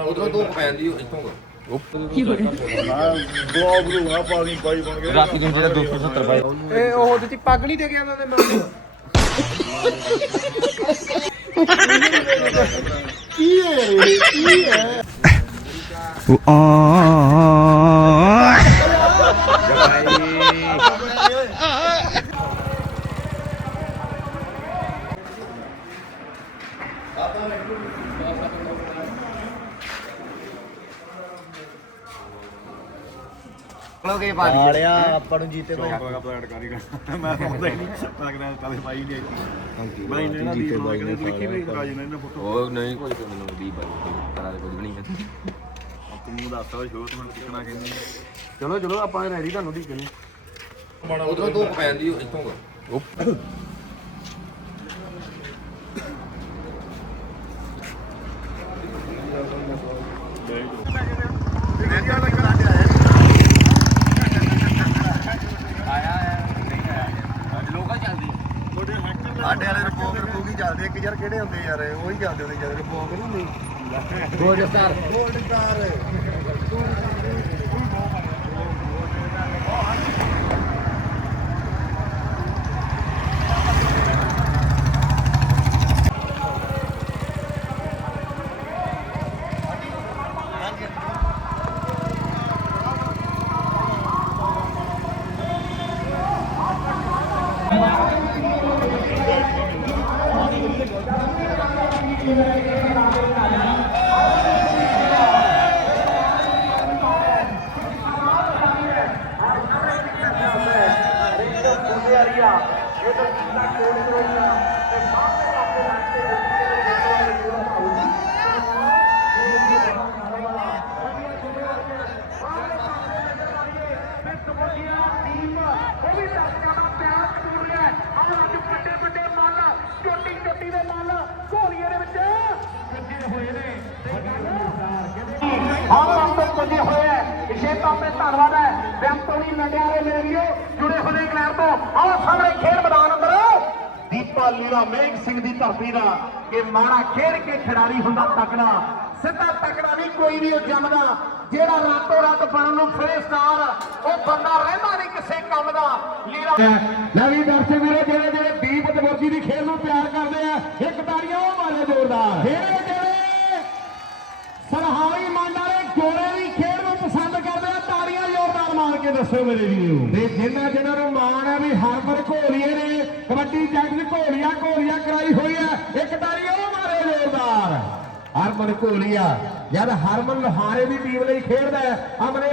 ਉਧਰੋਂ ਧੁੱਪ ਪੈਂਦੀ ਇੱਥੋਂ ਗੋਬ ਰੂਹਾ ਪਾਣੀ ਪਾਈ ਬਣ ਗਿਆ ਰਾਤੀ ਨੂੰ ਜਿਹੜਾ 270 ਬਾਈ ਇਹ ਉਹ ਦਿੱਤੀ ਪੱਗ ਨਹੀਂ ਦੇ ਗਿਆ ਉਹਨਾਂ ਦੇ ਨਾਲ ਲੋਗੇ ਪਾਣੀ ਆਲਿਆ ਆਪਾਂ ਨੂੰ ਜੀਤੇ ਤੋਂ ਚੌਂਕ ਦਾ ਪਲਾਨ ਕਰੀ ਕਰਨਾ ਮੈਂ ਪਤਾ ਹੀ ਨਹੀਂ ਲੱਗਦਾ ਕਦੇ ਪਾਈ ਨਹੀਂ ਆਈ ਬਾਈ ਨੇ ਨਾ ਦੀ ਬਣਾ ਕੇ ਦੇਖੀ ਵੀ ਰਾਜ ਨੇ ਨਾ ਫੋਟੋ। ਉਹ ਨਹੀਂ ਕੋਈ ਕੋਈ ਮੈਨੂੰ ਦੀ ਬਾਈ ਤਰਾ ਦੇ ਕੁਝ ਨਹੀਂ। ਹੈ ਤੂੰ ਦੱਸਦਾ ਸ਼ੋਅ ਤੋਂ ਕਿਹਨਾਂ ਕਹਿੰਦੀ ਚਲੋ ਚਲੋ ਆਪਾਂ ਰੈਡੀ ਤੁਹਾਨੂੰ ਨੇ ਉਧਰੋਂ ਧੁੱਪ ਪੈਂਦੀ ਇੱਥੋਂ ਸਾਡੇ ਵਾਲੇ ਰਿਪੋਰਟ ਰਿਪੋਰਟ ਹੀ ਚੱਲਦੇ ਇੱਕ ਯਾਰ ਕਿਹੜੇ ਹੁੰਦੇ ਯਾਰ ਉਹੀ ਚੱਲਦੇ ਹੁੰਦੇ ਯਾਰ ਰਿਪੋਰਟ ਨਹੀਂ ਹੁੰਦੀ ਗੋਲਡ ਸਟਾਰ ਗੋਲਡ ਸਟਾਰ ਹਰ ਰੰਗ ਤੋਂ ਪੁੱਜੇ ਹੋਏ ਹੈ ਵਿਸ਼ੇਸ਼ ਤੌਰ ਤੇ ਧੰਨਵਾਦ ਹੈ। ਵੈਂਪਟੋਨੀ ਨੰਡਿਆਰੇ ਮੇਰੇ ਵੀਰੋ, ਜੁੜੇ ਹੋਏ ਇੰਗਲੈਂਡ ਤੋਂ ਆਓ ਸਾਹਮਣੇ ਖੇਡ ਮੈਦਾਨ ਅੰਦਰ। ਦੀਪਾ ਲੀਲਾ ਮੇਘ ਸਿੰਘ ਦੀ ਧਰਤੀ ਦਾ ਕਿ ਮਾੜਾ ਖੇਡ ਕੇ ਖਿਡਾਰੀ ਹੁੰਦਾ ਤਕੜਾ। ਸਿੱਧਾ ਤਕੜਾ ਨਹੀਂ, ਕੋਈ ਵੀ ਜੰਮਦਾ। ਜਿਹੜਾ ਰਾਤੋਂ ਰਾਤ ਬਣਨ ਨੂੰ ਫਰੇ ਸਟਾਰ, ਉਹ ਬੰਦਾ ਰਹਿੰਦਾ ਨਹੀਂ ਕਿਸੇ ਕੰਮ ਦਾ। ਲੀਲਾ ਨਵੀਂ ਦਰਸ਼ਕ ਮੇਰੇ ਜਿਹੜੇ ਜਿਹੜੇ ਦੀਪ ਤਬੋਜੀ ਦੀ ਖੇਡ ਨੂੰ ਪਿਆਰ ਕਰਦੇ ਆ, ਇੱਕ ਤਾੜੀਆਂ ਉਹ ਮਾਰੇ ਜ਼ੋਰਦਾਰ। ਜਿਹੜੇ ਜਿਹੜੇ ਸਰਹਾਈ ਮੰਡ ਵਾਲੇ ਗੋਰੇ ਦੀ ਖੇਡ ਨੂੰ ਪਸੰਦ ਕਰਦੇ ਆ ਤਾੜੀਆਂ ਜ਼ੋਰਦਾਰ ਮਾਰ ਕੇ ਦੱਸੋ ਮੇਰੇ ਵੀਰੋ। ਤੇ ਜਿਨ੍ਹਾਂ ਜਿਨ੍ਹਾਂ ਨੂੰ ਮਾਣ ਹੈ ਵੀ ਹਰਮਨ ਘੋਲੀਏ ਨੇ, ਕਬੱਡੀ ਜੱਟ ਦੀ ਘੋਲੀਆਂ ਘੋਲੀਆਂ ਕਰਾਈ ਹੋਈ ਹੈ, ਇੱਕ ਤਾਰੀ ਉਹ ਮਾਰੇ ਜ਼ੋਰਦਾਰ। ਹਰਮਨ ਘੋਲੀਆ, ਜਦ ਹਰਮਨ ਲੋਹਾਰੇ ਦੀ ਟੀਮ ਲਈ ਖੇਡਦਾ ਹੈ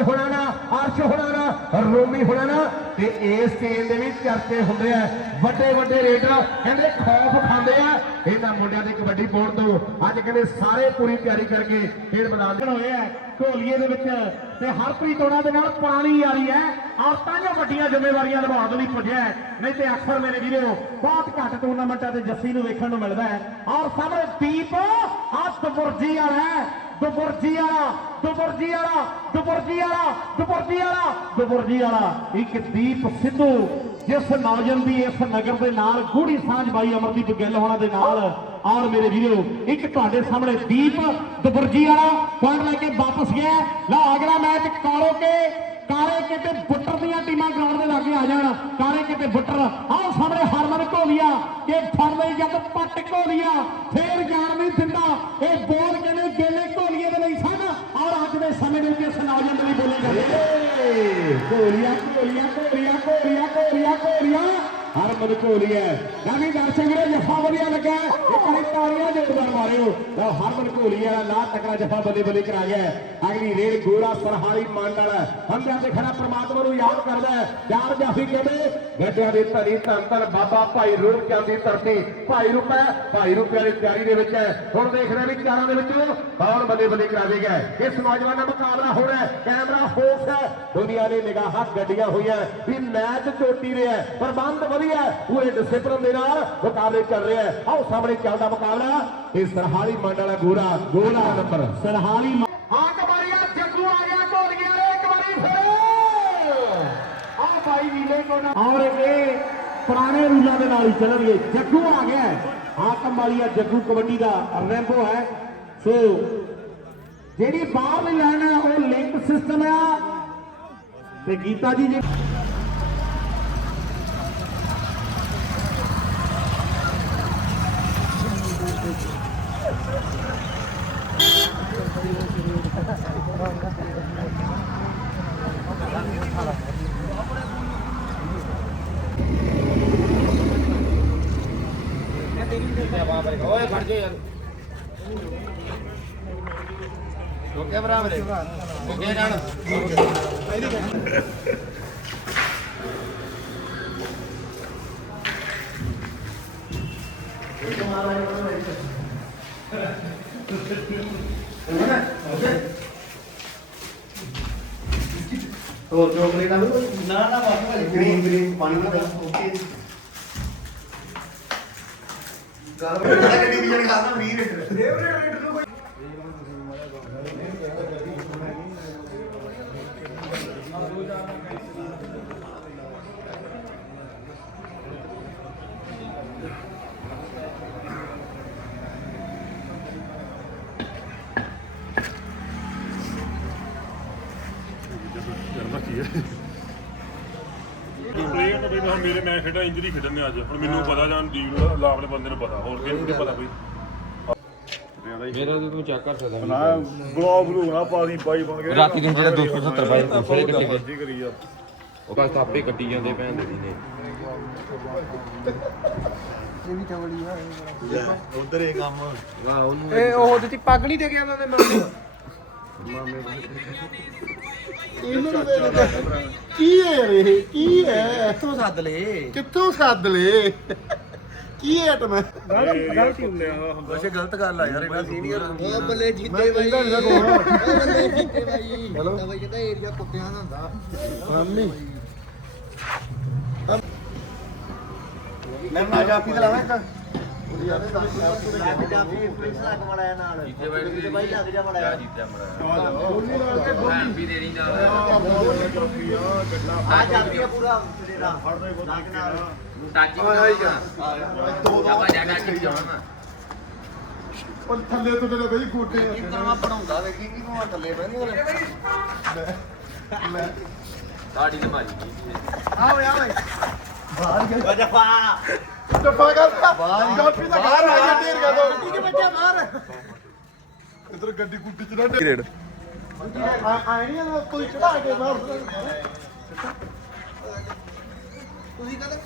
ਹੋਣਾ ਨਾ, ਅਰਸ਼ ਹੋਣਾ ਨਾ, ਰੋਮੀ ਹੋਣਾ ਨਾ, ਤੇ ਇਸ ਟੀਮ ਦੇ ਵੀ ਚਰਚੇ ਹੁੰਦੇ ਆ ਵੱਡੇ ਵੱਡੇ ਰੇਡਰ ਕਹਿੰਦੇ ਖੌਫ ਖਾ ਇਹਨਾਂ ਮੁੰਡਿਆਂ ਦੀ ਕਬੱਡੀ ਬੋਰਡ ਤੋਂ ਅੱਜ ਕਹਿੰਦੇ ਸਾਰੇ ਪੂਰੀ ਤਿਆਰੀ ਕਰਕੇ ਖੇਡ ਮੈਦਾਨ ਹੋਏ ਆ ਢੋਲੀਏ ਦੇ ਵਿੱਚ। ਤੇ ਹਰਪ੍ਰੀਤ ਉਹਨਾਂ ਦੇ ਨਾਲ ਪੁਰਾਣੀ ਯਾਰੀ ਹੈ। ਔਰਤਾਂ ਜੋ ਵੱਡੀਆਂ ਜ਼ਿੰਮੇਵਾਰੀਆਂ ਨਿਭਾਉਣ ਲਈ ਪੁੱਜਿਆ ਨਹੀਂ ਤੇ ਅਕਸਰ ਮੇਰੇ ਵੀਰੋ, ਬਹੁਤ ਘੱਟ ਟੂਰਨਾਮੈਂਟਾਂ ਤੇ ਜੱਸੀ ਨੂੰ ਵੇਖਣ ਨੂੰ ਮਿਲਦਾ ਹੈ। ਔਰ ਸਾਹਮਣੇ ਦੀਪ ਹੱਥ ਬੁਰਜੀ ਵਾਲਾ ਹੈ। ਦੁਬੁਰਜੀ ਵਾਲਾ ਦੁਬੁਰਜੀ ਵਾਲਾ ਦੁਬੁਰਜੀ ਵਾਲਾ ਦੁਬੁਰਜੀ ਵਾਲਾ ਦੁਬੁਰਜੀ ਵਾਲਾ। ਇੱਕ ਦੀਪ ਸਿੱਧੂ ਜਿਸ ਨੌਜਵਾਨ ਦੀ ਇਸ ਨਗਰ ਦੇ ਨਾਲ ਗੂੜੀ ਸਾਂਝ ਬਾਈ ਅਮਰਦੀਪ ਗਿੱਲ ਹੋਣਾ ਦੇ ਨਾਲ ਔਰ ਮੇਰੇ ਵੀਰੋ ਇੱਕ ਤੁਹਾਡੇ ਸਾਹਮਣੇ ਦੀਪ ਦੁਬੁਰਜੀ ਵਾਲਾ ਪੁਆਇੰਟ ਲੈ ਕੇ ਵਾਪਸ ਗਿਆ। ਲਓ ਅਗਲਾ ਮੈਚ ਕਾਲੋ ਕੇ ਕਾਲੇ ਕਿਤੇ ਬੁੱਟਰ ਦੀਆਂ ਟੀਮਾਂ ਗਰਾਊਂਡ ਦੇ ਲਾਗੇ ਆ ਜਾਣ। ਕਾਲੇ ਕਿਤੇ ਬੁੱਟਰ ਆਹ ਸਾਹਮਣੇ ਹਰਮਨ ਘੋਲੀਆ ਕਿ ਫੜ ਲਈ ਜਦ ਪੱਟ ਘੋਲੀਆ ਫੇਰ ਜਾਣ ਨਹੀਂ ਦਿੰਦਾ। ਇਹ ਬੋਲ ਕਹਿੰਦੇ ਗੇਲੇ ਘੋਲੀਏ ਦੇ ਲਈ ਸਨ? ਔਰ ਅੱਜ ਦੇ ਸਮੇਂ ਦੇ ਵਿੱਚ ਇਸ ਨੌਜਵਾਨ ਦੇ ਲਈ ਬੋਲੇ ਜਾਂਦੇ ਘੋਲੀਆ ਘੋਲੀਆ ਘੋਲੀਆ ਘੋਲੀਆ ਹਰਮਨ ਘੋਲੀਆ ਨਵੀਂ ਦਰਸ਼ਕ ਵੀਰੋ ਜਫਾ ਵਧੀਆ ਲੱਗਾ। ਇੱਕ ਵਾਰੀ ਤਾੜੀਆਂ ਜ਼ੋਰਦਾਰ ਮਾਰਿਓ। ਲਓ ਹਰਮਨ ਘੋਲੀਆ ਦਾ ਲਾ ਤਕੜਾ ਜਫਾ ਬੱਲੇ ਬੱਲੇ ਕਰਾ ਗਿਆ ਅਗਲੀ ਰੇਡ ਗੋਰਾ ਸਰਹਾਲੀ ਮੰਡ ਵਾਲਾ ਹੰਦਿਆਂ ਤੇ ਖੜਾ ਪ੍ਰਮਾਤਮਾ ਨੂੰ ਯਾਦ ਕਰਦਾ ਹੈ। ਚਾਰ ਜਾਫੀ ਕਹਿੰਦੇ ਗੱਡਿਆਂ ਦੀ ਧਰੀ ਧੰਨ ਧੰਨ ਬਾਬਾ ਭਾਈ ਰੂਪ ਚੰਦ ਦੀ ਧਰਤੀ। ਭਾਈ ਰੂਪਾ, ਭਾਈ ਰੂਪਿਆਂ ਦੀ ਤਿਆਰੀ ਦੇ ਵਿੱਚ ਹੈ। ਹੁਣ ਦੇਖ ਦੇਖਦੇ ਵੀ ਚਾਰਾਂ ਦੇ ਵਿੱਚੋਂ ਕੌਣ ਬੱਲੇ ਬੱਲੇ ਕਰਾਵੇਗਾ ਇਸ ਨੌਜਵਾਨ ਦਾ ਮੁਕਾਬਲਾ ਹੋ ਰਿਹਾ ਹੈ। ਕੈਮਰਾ ਫੋਕਸ ਹੈ। ਦੁਨੀਆ ਨੇ ਨਿਗਾਹਾਂ ਗੱਡੀਆਂ ਹੋਈਆਂ। ਵੀ ਮੈਚ ਚੋਟੀ ਰਿਹਾ ਹੈ। ਪ੍ਰਬੰਧ ਵਧੀਆ ਹੈ। ਪੂਰੇ ਡਿਸਪਲਿਨ ਦੇ ਨਾਲ ਮੁਕਾਬਲੇ ਚੱਲ ਰਿਹਾ ਹੈ। ਆਓ ਸਾਹਮਣੇ ਚੱਲਦਾ ਮੁਕਾਬਲਾ। ਇਹ ਸਰਹਾਲੀ ਮੰਡ ਵਾਲਾ ਗੋਰਾ ਗੋਲਾ ਨੰਬਰ। ਸਰਹਾਲੀ ਹਾਂ ਕਬਾਰੀਆ ਜੱਗੂ ਆ ਗਿਆ ਢੋਲੀਆਂ ਦੇ ਇੱਕ ਵਾਰੀ ਫਿਰ। ਆ ਭਾਈ ਨੀਲੇ ਕੋਲ ਔਰ ਇਹ ਪੁਰਾਣੇ ਰੂਲਾਂ ਦੇ ਨਾਲ ਹੀ ਚੱਲਣਗੇ। ਜੱਗੂ ਆ ਗਿਆ। ਹਾਕਮ ਵਾਲੀਆ ਜੱਗੂ ਕਬੱਡੀ ਦਾ ਰੈਂਬੋ ਹੈ। ਸੋ ਜਿਹੜੀ ਬਾਹਰਲੀ ਲਾਈਨ ਹੈ ਉਹ ਲਿੰਕ ਸਿਸਟਮ ਆ। ਤੇ ਗੀਤਾ ਜੀ ਜੇ ਹੋਰ ਚੋਕਲੇਟ ਆ ਨਾ ਨਾ ਬਾਕੀ ਗ੍ਰੀਨ ਗ੍ਰੀਨ ਪਾਣੀ ਨਾਲ ਓਕੇ। ਗਰਮ ਹੈ ਡਿਵੀਜ਼ਨ ਖਾਣਾ 20 ਲੀਟਰ। ਫੇਵਰੇਟ ਲੀਟਰ ਨੂੰ ਪਲੇਅਰ ਖੇਡਾਂ ਇੰਜਰੀ ਖੇਡਣ ਨੇ ਅੱਜ। ਹੁਣ ਮੈਨੂੰ ਪਤਾ ਜਾਂ ਦੀਪ ਨੂੰ ਲਾ ਆਪਣੇ ਬੰਦੇ ਨੂੰ ਪਤਾ। ਹੋਰ ਕਿਹਨੂੰ ਨਹੀਂ ਪਤਾ ਬਈ। ਮੇਰਾ ਤਾਂ ਤੂੰ ਚੈੱਕ ਕਰ ਸਕਦਾ ਨਾ ਬਲੌਗ ਬਲੂ ਨਾ ਪਾ ਦੀ ਬਾਈ ਬਣ ਕੇ। ਰਾਤੀ ਦਿਨ ਜਿਹੜਾ 270 ਬਾਈ ਦੂਸਰੇ ਕੱਟੇ ਗਏ? ਜੀ ਕਰੀ ਆ। ਉਹ ਬਸ ਆਪੇ ਕੱਟੀ ਜਾਂਦੇ ਭੈਣ ਦੇ ਨੇ ਉਧਰ ਇਹ ਕੰਮ। ਵਾਹ ਉਹਨੂੰ ਇਹ ਉਹ ਦਿੱਤੀ ਪੱਗ ਨਹੀਂ ਦੇ ਗਿਆ ਉਹਨਾਂ ਦੇ ਮਾਮੇ ਇਹਨੂੰ ਦੇ ਦੇ ਕੀ ਹੈ ਯਾਰ ਇਹ? ਕੀ ਹੈ? ਕਿੱਥੋਂ ਸੱਦ ਲੇ ਕਿੱਥੋਂ ਸੱਦ ਲੇ ਕੀ ਹੈ ਟਮ ਗਲਤੀ ਹੁੰਦੇ ਆ ਵੈਸੇ ਗਲਤ ਗੱਲ ਆ ਯਾਰ ਇਹਨਾਂ ਸੀਨੀਅਰ ਉਹ ਬੱਲੇ ਜੀਤੇ ਬਾਈ। ਉਹ ਬੱਲੇ ਜੀਤੇ ਬਾਈ। ਹੈਲੋ? ਬਾਈ ਕਹਿੰਦਾ ਏਰੀਆ ਕੁੱਤਿਆਂ ਦਾ ਹੁੰਦਾ। ਮੰਮੀ ਮੈਂ ਨਾ ਜਾਪੀ ਤੇ ਲਾਵਾਂ ਇੱਕ? ਪੰਜਾਬੀ ਪੁਲਿਸ ਲੱਗ ਮੜਾਇਆ ਨਾਲ ਜੀਤੇ ਬਾਈ ਜੀਤੇ ਬਾਈ ਲੱਗ ਜਾ ਕਿਆ ਮੜਾਇਆ ਮਰਾ ਭੈਣ ਵੀ ਦੇਣੀ ਨਾਲ ਆ ਜਾਂਦੀ ਆ ਪੂਰਾ ਤੇਰਾ ਲੱਗ ਨਾਲ ਟੱਚ ਆਪਾਂ ਜਾ ਟੱਚ ਜਾਣਾ ਉਹ ਥੱਲੇ ਤੋਂ ਤੇਰੇ ਬਈ ਗੋਡੇ ਕਿੰਨਾ ਬਣਾਉਂਦਾ ਵੇਖੀ। ਕਿ ਨੂੰ ਥੱਲੇ ਬਹਿੰਦੇ ਮੈਂ ਸਾਡੀ ਤੇ ਮਾਰੀ ਗਈ ਆਓ ਆਓ ਬਾਹਰ ਗਿਆ। ਜਫਾ ਟੱਪਾ ਕਰ ਬਾਹਰ ਕਾਪੀ ਦਾ ਬਾਹਰ ਆ ਗਿਆ ਢੇਰ ਗਿਆ ਕੀ ਬੱਚਾ ਬਾਹਰ। ਇਧਰ ਗੱਡੀ ਗੁੱਡੀ ਚ ਨਾ ਢੇਰ। ਆਏ ਨਹੀਂ ਨਾ ਕੋਈ ਚੜਾ ਕੇ ਬਾਹਰ। ਤੁਸੀਂ ਕਹਦੇ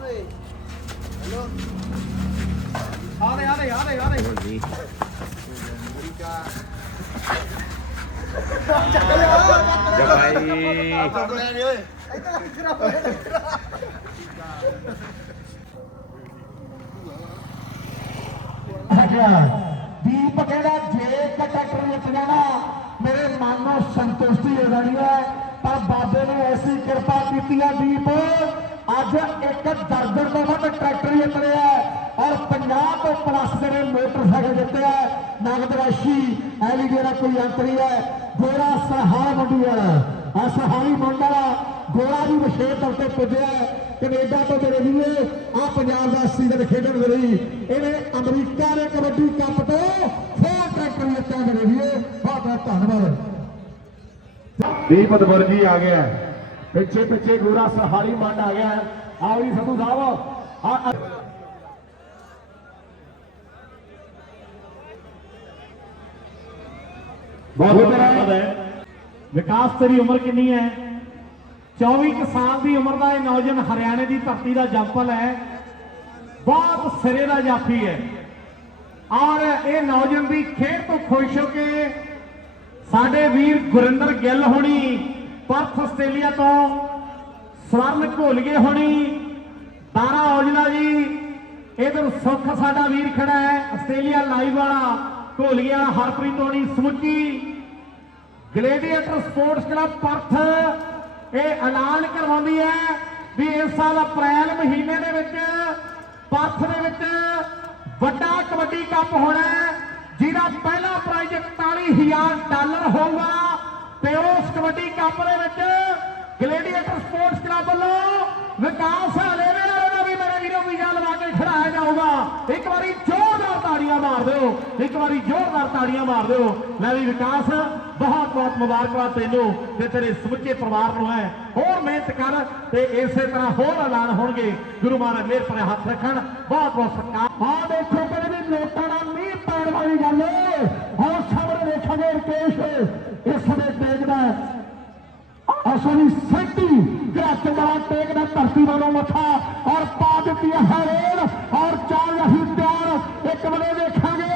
ਓਏ ਹੈਲੋ। ਆ ਦੇ ਆ ਦੇ ਆ ਦੇ ਆ ਦੀਪ ਕਹਿੰਦਾ ਜੇ ਕੰਟਰੈਕਟਰ ਜਿੱਤ ਜਾਣਾ, ਮੇਰੇ ਮਨ ਨੂੰ ਸੰਤੁਸ਼ਟੀ ਹੋ ਜਾਣੀ ਹੈ। ਪਰ ਬਾਬੇ ਨੇ ਐਸੀ ਕਿਰਪਾ ਕੀਤੀ ਹੈ ਦੀਪ, ਅੱਜ ਇੱਕ ਦਰਜਨ ਤੋਂ ਵੱਧ ਟਰੈਕਟਰ ਜਿੱਤ ਰਿਹਾ ਔਰ 50 ਤੋਂ ਪਲੱਸ ਜਿਹੜੇ ਮੋਟਰਸਾਈਕਲ ਜਿੱਤਿਆ ਨਗਦ ਰਾਸ਼ੀ, ਐਲੀ ਜਿਹੜਾ ਕੋਈ ਅੰਤ ਹੈ। ਜਿਹੜਾ ਸਰਹਾਰ ਮੰਡੀ ਹੈ ਆ ਸਰਹਾਰੀ ਮੰਡਲ ਗੋਰਾ ਵੀ ਵਿਸ਼ੇਸ਼ ਤੌਰ ਤੇ ਪੁੱਜਿਆ ਹੈ। ਕੈਨੇਡਾ ਤੋਂ ਮੇਰੇ ਵੀਰੇ ਆ ਪੰਜਾਬ ਦਾ ਸੀਜ਼ਨ ਖੇਡਣ ਦੇ ਲਈ ਇਹਨੇ ਅਮਰੀਕਾ ਦੇ ਕਬੱਡੀ ਕੱਪ ਤੋਂ ਫੋਰ ਟਰੈਕਟਰ ਜਿੱਤਿਆ ਮੇਰੇ ਵੀਰੇ। ਬਹੁਤ ਬਹੁਤ ਧੰਨਵਾਦ। ਦੀਪਤ ਵਰਜੀ ਆ ਗਿਆ ਪਿੱਛੇ ਪਿੱਛੇ ਗੋਰਾ ਸਰਹਾਰੀ ਮੰਡ ਆ ਗਿਆ ਆਓ ਜੀ ਸੰਧੂ ਸਾਹਿਬ। ਆ ਬਹੁਤ ਧੰਨਵਾਦ ਹੈ। ਵਿਕਾਸ ਤੇਰੀ ਉਮਰ ਕਿੰਨੀ ਹੈ? 24 ਕੁ ਸਾਲ ਦੀ ਉਮਰ ਦਾ ਇਹ ਨੌਜਵਾਨ ਹਰਿਆਣੇ ਦੀ ਧਰਤੀ ਦਾ ਜੰਪਲ ਹੈ। ਬਹੁਤ ਸਿਰੇ ਦਾ ਜਾਫੀ ਹੈ। ਔਰ ਇਹ ਨੌਜਵਾਨ ਦੀ ਖੇਡ ਤੋਂ ਖੁਸ਼ ਹੋ ਕੇ ਸਾਡੇ ਵੀਰ ਗੁਰਿੰਦਰ ਗਿੱਲ ਹੋਣੀ, ਪਰਥ ਆਸਟ੍ਰੇਲੀਆ ਤੋਂ ਸਵਰਨ ਘੋਲਗੇ ਹੋਣੀ, ਤਾਰਾ ਔਜਲਾ ਜੀ, ਇਧਰ ਸੁੱਖ ਸਾਡਾ ਵੀਰ ਖੜਾ ਹੈ, ਆਸਟ੍ਰੇਲੀਆ ਲਾਈਵ ਵਾਲਾ ਘੋਲਗੇ ਹਰਪ੍ਰੀਤ ਹੋਣੀ, ਸਮੁੱਚੀ ਗਲੇਡੀਏਟਰ ਸਪੋਰਟਸ ਕਲੱਬ ਪਰਥ ਇਹ ਐਲਾਨ ਕਰਵਾਉਂਦੀ ਹੈ ਵੀ ਇਸ ਸਾਲ ਅਪ੍ਰੈਲ ਮਹੀਨੇ ਦੇ ਵਿੱਚ, ਪਰਥ ਦੇ ਵਿੱਚ ਵੱਡਾ ਕਬੱਡੀ ਕੱਪ ਹੋਣਾ ਜਿਹਦਾ ਪਹਿਲਾ ਪ੍ਰਾਈਜ਼ 41000 ਡਾਲਰ ਹੋਊਗਾ। ਤੇ ਉਸ ਕਬੱਡੀ ਕੱਪ ਦੇ ਵਿੱਚ ਗਲੇਡੀਏਟਰ ਸਪੋਰਟਸ ਕਲੱਬ ਵੱਲੋਂ ਵਿਕਾਸ ਹਲੇਵੇ ਵਾਲੇ ਲਵਾ ਕੇ ਖੜਾਇਆ ਜਾਊਗਾ। ਇੱਕ ਵਾਰੀ ਜ਼ੋਰਦਾਰ ਤਾੜੀਆਂ ਮਾਰ ਦਿਓ। ਇੱਕ ਵਾਰੀ ਜ਼ੋਰਦਾਰ ਤਾੜੀਆਂ ਮਾਰ ਦਿਓ। ਲੈ ਵੀ ਵਿਕਾਸ, ਬਹੁਤ ਬਹੁਤ ਮੁਬਾਰਕਬਾਦ ਤੈਨੂੰ ਤੇ ਤੇਰੇ ਸਮੁੱਚੇ ਪਰਿਵਾਰ ਨੂੰ ਹੈ ਹੋਰ ਮਿਹਨਤ ਕਰ ਤੇ ਇਸੇ ਤਰ੍ਹਾਂ ਹੋਰ ਐਲਾਨ ਹੋਣਗੇ। ਗੁਰੂ ਮਹਾਰਾਜ ਮਿਹਰ ਭਰੇ ਹੱਥ ਰੱਖਣ। ਬਹੁਤ ਬਹੁਤ ਸਤਿਕਾਰ। ਆ ਦੇਖੋ ਕਿਹੜੇ ਵੀ ਨੋਟਾਂ ਨਾਲ ਮੀਂਹ ਪੈਣ ਵਾਲੀ ਗੱਲ ਏ। ਹੁਣ ਸਾਹਮਣੇ ਦੇਖਾਂਗੇ ਰਕੇਸ਼। ਇਸ ਸਮੇਂ ਦੇਖਦਾ ਅਸਲੀ ਸੈਂਟੀ ਘਰਾਟ ਵਾਲਾ ਟੇਕ ਦਾ ਧਰਤੀ ਵਾਲੋਂ ਮੱਥਾ ਔਰ ਪਾ ਦਿੱਤੀ ਹੈ ਰੇਲ ਔਰ ਚਾਲ ਰਹੀ ਤਿਆਰ। ਇੱਕ ਬਲੇ ਦੇਖਾਂਗੇ।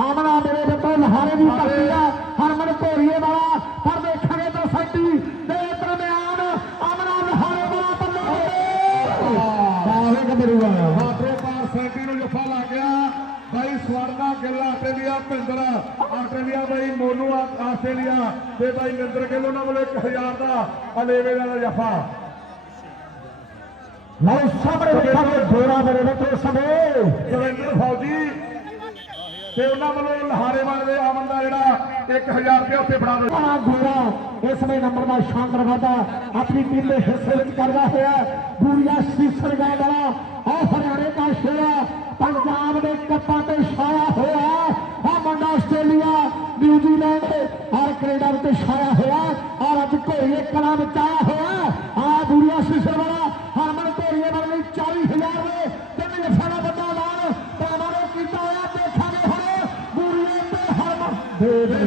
ਆਮਨਾ ਮੇਰੇ ਵੱਲੋਂ ਲਹਾਰੇ ਦੀ ਧਰਤੀ ਆ। ਹਰਮਨ ਘੋਰੀਏ ਵਾਲਾ, ਪਰ ਦੇਖਾਂਗੇ ਤਾਂ ਸੈਂਟੀ ਦੇ ਦਰਮਿਆਨ ਆਮਨਾ ਲਹਾਰੇ ਵਾਲਾ ਬੱਲੇ ਬਾਹਰ ਕਬਰੂ ਆਇਆ ਬਾਦਰੋਂ ਪਾਰ ਸੈਂਟੀ ਨੂੰ ਜੱਫਾ ਲੱਗ ਗਿਆ ਬਾਈ ਸਵਰਨਾ ਗਿੱਲ ਆਸਟ੍ਰੇਲੀਆ ਭਿੰਦਰ ਆਸਟ੍ਰੇਲੀਆ ਬਾਈ ਮੋਨੂ ਆਸਟ੍ਰੇਲੀਆ ਤੇ ਬਾਈ ਨਿੰਦਰ ਗਿੱਲ ਉਹਨਾਂ ਵੱਲੋਂ 1000 ਦਾ ਅਲੇਵੇ ਦਾ ਜਫਾ ਲਓ ਸਾਹਮਣੇ ਦੇਖਾਂਗੇ ਜੋਰਾ ਮੇਰੇ ਵਿੱਚ ਸਮੇਂ ਸੁਰਿੰਦਰ ਫੌਜੀ ਤੇ ਉਹਨਾਂ ਵੱਲੋਂ ਲਹਾਰੇ ਵਾਲੇ ਦੇ ਆਮਨ ਦਾ ਜਿਹੜਾ 1000 ਰੁਪਏ ਉੱਤੇ ਫੜਾ ਦੇ। ਆ ਗੋਰਾ ਇਸ ਸਮੇਂ ਨੰਬਰ ਦਾ ਸ਼ਾਨਦਾਰ ਵਾਧਾ ਆਪਣੀ ਟੀਮ ਦੇ ਹਿੱਸੇ ਵਿੱਚ ਕਰਦਾ ਹੋਇਆ। ਬੂਰੀਆ ਸੀਸਰ ਗਾ ਵਾਲਾ ਆ ਹਰਿਆਣੇ ਦਾ ਸ਼ੇਰਾ। ਪੰਜਾਬ ਦੇ ਕੱਪਾਂ ਤੇ ਛਾਇਆ ਹੋਇਆ ਆ ਮੁੰਡਾ ਆਸਟ੍ਰੇਲੀਆ ਨਿਊਜ਼ੀਲੈਂਡ ਔਰ ਕੈਨੇਡਾ ਵਿੱਚ ਛਾਇਆ ਹੋਇਆ ਔਰ ਅੱਜ ਘੋੜੀਏ ਕਲਾ ਵਿੱਚ ਆਇਆ ਹੋਇਆ ਆ ਬੂਰੀਆ ਸੀਸਰ ਵਾਲਾ ਹਰਮਨ ਘੋੜੀਏ ਵਾਲੇ ਲਈ 40000 ਦੇ ਤਿੰਨ ਜੱਫਾ ਦਾ ਬੰਦਾ ਐਲਾਨ ਭਰਾਵਾਂ ਨੇ ਕੀਤਾ ਹੋਇਆ। ਦੇਖਾਂਗੇ ਹੁਣ ਬੂਰੀਏ ਤੇ ਹਰਮਨ। ਦੇ ਦੇ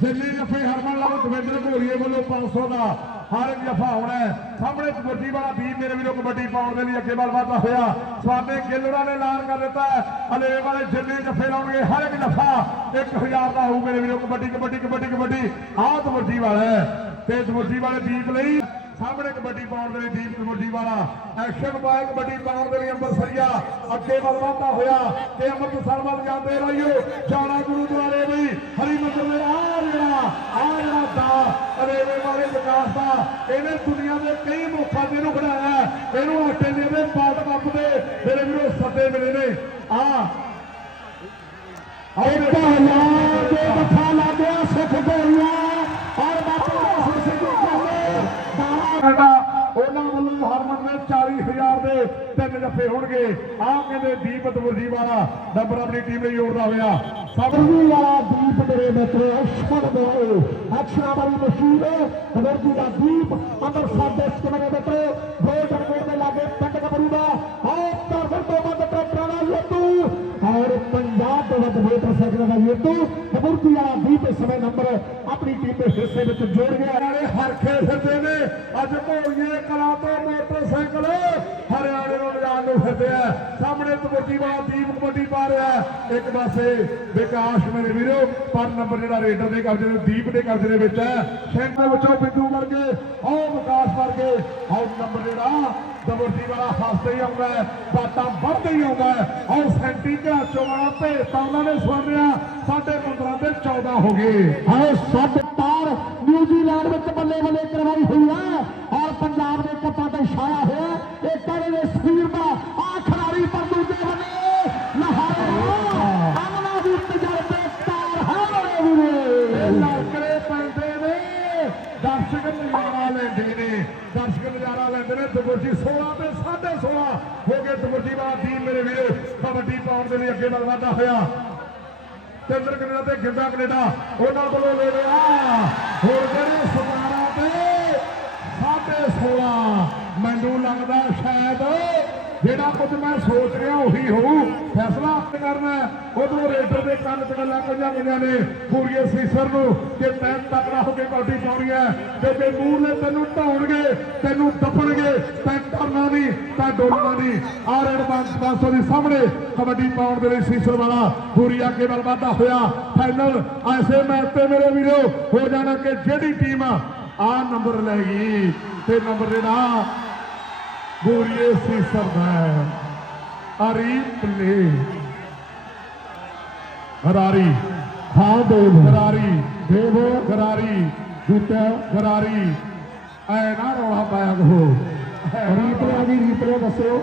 ਜਿੰਨੇ ਜੱਫੇ ਹਰਮਨ ਲਾਓ, ਦਵਿੰਦਰ ਘੋੜੀਏ ਵੱਲੋਂ 500 ਦਾ ਹਰ ਇੱਕ ਜੱਫਾ ਹੋਣਾ ਸਾਹਮਣੇ ਕਬੱਡੀ ਵਾਲਾ ਵੀਰ ਮੇਰੇ ਵੀਰੋ ਕਬੱਡੀ ਪਾਉਣ ਦੇ ਲਈ ਅੱਗੇ ਵੱਲ ਵਧਦਾ ਹੋਇਆ। ਸਵਾਦੇ ਗਿੱਲੜਾ ਨੇ ਐਲਾਨ ਕਰ ਦਿੱਤਾ ਹਲੇ ਵਾਲੇ ਜਿੰਨੇ ਜੱਫੇ ਲਾਉਣਗੇ, ਹਰ ਇੱਕ ਜੱਫਾ 1000 ਦਾ ਹੋਊ ਮੇਰੇ ਵੀਰੋ ਕਬੱਡੀ ਕਬੱਡੀ ਕਬੱਡੀ ਕਬੱਡੀ। ਆਹ ਕਬੱਡੀ ਵਾਲਾ ਤੇ ਕਬੱਡੀ ਵਾਲੇ ਦੀਪ ਲਈ ਸਾਹਮਣੇ ਕਬੱਡੀ ਪਾਉਣ ਦੇ ਲਈ ਦੀਪ ਕਬੱਡੀ ਵਾਲਾ। ਐਕਸ਼ਨ ਬਾਇ ਕਬੱਡੀ ਪਾਉਣ ਦੇ ਲਈ ਅੰਮ੍ਰਿਤਸਰੀਆ ਅੱਗੇ ਵੱਲ ਵਧਦਾ ਹੋਇਆ ਤੇ ਅੰਮ੍ਰਿਤਸਰ ਵੱਲ ਜਾਂਦੇ ਰਹੀਓ ਜਾਣਾ ਗੁਰੂਦੁਆਰੇ ਵੀ ਹਰੀ ਮੰਦਰ ਦੇ ਆ ਦਾ ਅਰੇਵੇ ਵਾਲੇ ਵਿਕਾਸ ਦਾ ਇਹਨੇ ਦੁਨੀਆ ਦੇ ਕਈ ਮੁੱਖਾਂ ਤੇ ਇਹਨੂੰ ਬਣਾਇਆ। ਇਹਨੂੰ ਆਸਟ੍ਰੇਲੀਆ ਦੇ ਵਰਲਡ ਕੱਪ ਦੇ। ਮੇਰੇ ਵੀਰੋ ਸੱਦੇ ਮਿਲੇ ਨੇ। ਆ। ਇੱਕ ਹਜ਼ਾਰ ਦੇ ਮੱਥਾ ਲੱਗਿਆ ਸਿੱਖ ਗੋਲੀਆਂ ਔਰ ਬਾਪੂ ਸਿੰਘ ਕਹਿੰਦੇ ਸਾਡਾ ਉਹਨਾਂ ਵੱਲੋਂ ਹਰਮਨ ਨੇ 40000 ਦੇ ਤਿੰਨ ਜੱਫੇ ਹੋਣਗੇ। ਆਹ ਕਹਿੰਦੇ ਦੀਪ ਦਵਰਜੀ ਵਾਲਾ ਨੰਬਰ ਆਪਣੀ ਟੀਮ ਲਈ ਜੋੜਦਾ ਹੋਇਆ। ਸਬਰਜੀ ਵਾਲਾ ਦੀਪ ਮੇਰੇ ਮਿੱਤਰੋ ਐਕਸ਼ਨ ਦੇ ਐਕਸ਼ਨਾਂ ਵਾਲੀ ਮਸ਼ਹੂਰ ਦਵਰਜੀ ਦਾ ਦੀਪ ਅੰਮ੍ਰਿਤਸਰ ਦੇ ਸਕਮਰੇ ਮਿੱਤਰੋ? ਗੋਲਡਨ ਗੇਟ ਦੇ ਲਾਗੇ ਪਿੰਡ ਕਬਰੂ ਦਾ। ਆਹ ਦਰਸ਼ਨ ਤੋਂ ਵੱਧ ਟਰੈਕਟਰਾਂ ਦਾ ਯੇਤੂ ਔਰ ਪੰਜਾਬ ਦੇ ਵਿੱਚ ਮੋਟਰਸਾਈਕਲ ਦਾ ਯੇਤੂ ਕਬੂਰਤੀ ਵਾਲਾ ਦੀਪ ਇਸ ਨੰਬਰ ਆਪਣੀ ਟੀਮ ਦੇ ਹਿੱਸੇ ਵਿੱਚ ਜੋੜ ਗਿਆ। ਨਾਲੇ ਹਰਖੇ ਫਿਰਦੇ ਨੇ। ਅੱਜ ਘੋੜੀਏ ਕਲਾ ਤੋਂ ਮੋਟਰਸਾਈਕਲ ਹਰਿਆਣੇ ਨੂੰ ਲਿਜਾਣ ਨੂੰ ਫਿਰਦੇ ਆ। ਸਾਹਮਣੇ ਕਬੱਡੀ ਵਾਲਾ ਦੀਪ ਕਬੱਡੀ ਪਾ ਰਿਹਾ। ਇੱਕ ਪਾਸੇ ਵਿਕਾਸ ਮੇਰੇ ਵੀਰੋ, ਪਰ ਨੰਬਰ ਜਿਹੜਾ ਰੇਡਰ ਦੇ ਕਬਜ਼ੇ ਦੇ ਦੀਪ ਦੇ ਕਬਜ਼ੇ ਦੇ ਵਿੱਚ ਹੈ। ਸਿੰਘ ਦੇ ਵਿੱਚੋਂ ਬਿੰਦੂ ਵਰਗੇ ਆਹ ਵਿਕਾਸ ਵਰਗੇ ਆਹ ਨੰਬਰ ਜਿਹੜਾ ਕਬੱਡੀ ਵਾਲਾ ਹੱਸਦਾ ਹੀ ਆਉਂਦਾ ਹੈ, ਬਾਤਾਂ ਵੱਧਦਾ ਹੀ ਆਉਂਦਾ ਔਰ ਆਹ ਸੈਂਟੀ ਘਰਾਚੋ ਵਾਲਾ ਭੇਜਤਾ ਉਹਨਾਂ ਨੇ ਸੁਣਿਆ ਸਾਡੇ 15 ਤੇ 14 ਹੋ ਗਏ। ਆਹ ਸੱਤ ਤਾਰ ਨਿਊਜ਼ੀਲੈਂਡ ਵਿੱਚ ਬੱਲੇ ਬੱਲੇ ਕਰਵਾਈ ਹੋਈ ਹੈ ਔਰ ਨਜ਼ਾਰਾ ਲੈਂਦੇ 16 ਤੇ 16.5 ਹੋ ਗਏ ਦਬੁਰਜੀ ਵਾਲਾ ਟੀਮ ਮੇਰੇ ਵੀਰੇ। ਕਬੱਡੀ ਪਾਉਣ ਦੇ ਲਈ ਅੱਗੇ ਵੱਲ ਵਧਦਾ ਹੋਇਆ। ਕੇਂਦਰ ਕੈਨੇਡਾ ਤੇ ਗਿੰਦਾ ਕੈਨੇਡਾ, ਉਹਨਾਂ ਕੋਲੋਂ ਲੈ ਲਿਆ। ਹੋਰ ਜਿਹੜੇ 17 ਤੇ 16.5 ਮੈਨੂੰ ਲੱਗਦਾ ਸ਼ਾਇਦ ਜਿਹੜਾ ਕੁਝ ਮੈਂ ਸੋਚ ਰਿਹਾ ਉਹੀ ਹੋਊ। ਕਰਨਾ ਉਧਰੋਂ ਰੇਡਰ ਦੇ ਕੰਨ ਤੇ ਗੱਲਾਂ ਕਈਆਂ ਗਈਆਂ ਨੇ। ਪੂਰੀਏ ਸੀਸਰ ਨੂੰ ਕਿ ਤੈਂ ਤਕੜਾ ਹੋ ਕੇ ਕੌਡੀ ਪਾਉਣੀ ਹੈ ਤੇ ਜੇ ਮੂੰਹ ਤੈਨੂੰ ਢਾਉਣਗੇ, ਤੈਨੂੰ ਦੱਪਣਗੇ ਤੈਂ ਕਰਨਾ ਨਹੀਂ, ਤੈਂ ਡੋਲਣਾ ਨਹੀਂ। ਆਰ ਐਡਵਾਂਸ 500 ਦੇ ਸਾਹਮਣੇ ਕਬੱਡੀ ਪਾਉਣ ਦੇ ਲਈ ਸੀਸਰ ਵਾਲਾ ਪੂਰੀ ਅੱਗੇ ਵੱਲ ਵਾਧਾ ਹੋਇਆ ਫਾਈਨਲ ਐਸੇ ਮੈਚ ਤੇ ਮੇਰੇ ਵੀਰੋ, ਹੋ ਜਾਣਾ ਕਿ ਜਿਹੜੀ ਟੀਮ ਆ ਨੰਬਰ ਲੈ ਗਈ ਤੇ ਨੰਬਰ ਜਿਹੜਾ ਗੋਰੀਏ ਸੀਸਰ ਦਾ ਹੈ। ਅਰੀ ਪਲੇ ਗਰਾਰੀ। ਹਾਂ ਦੇਵ। ਗਰਾਰੀ। ਦੇਵ ਗਰਾਰੀ। ਦੂਤਾ ਗਰਾਰੀ। ਐ ਨਾ ਰੌਲਾ ਪਾਇਆ ਕੋ ਰੀਪਲੇ ਦੀ ਰੀਪਲੇ ਦੱਸੋ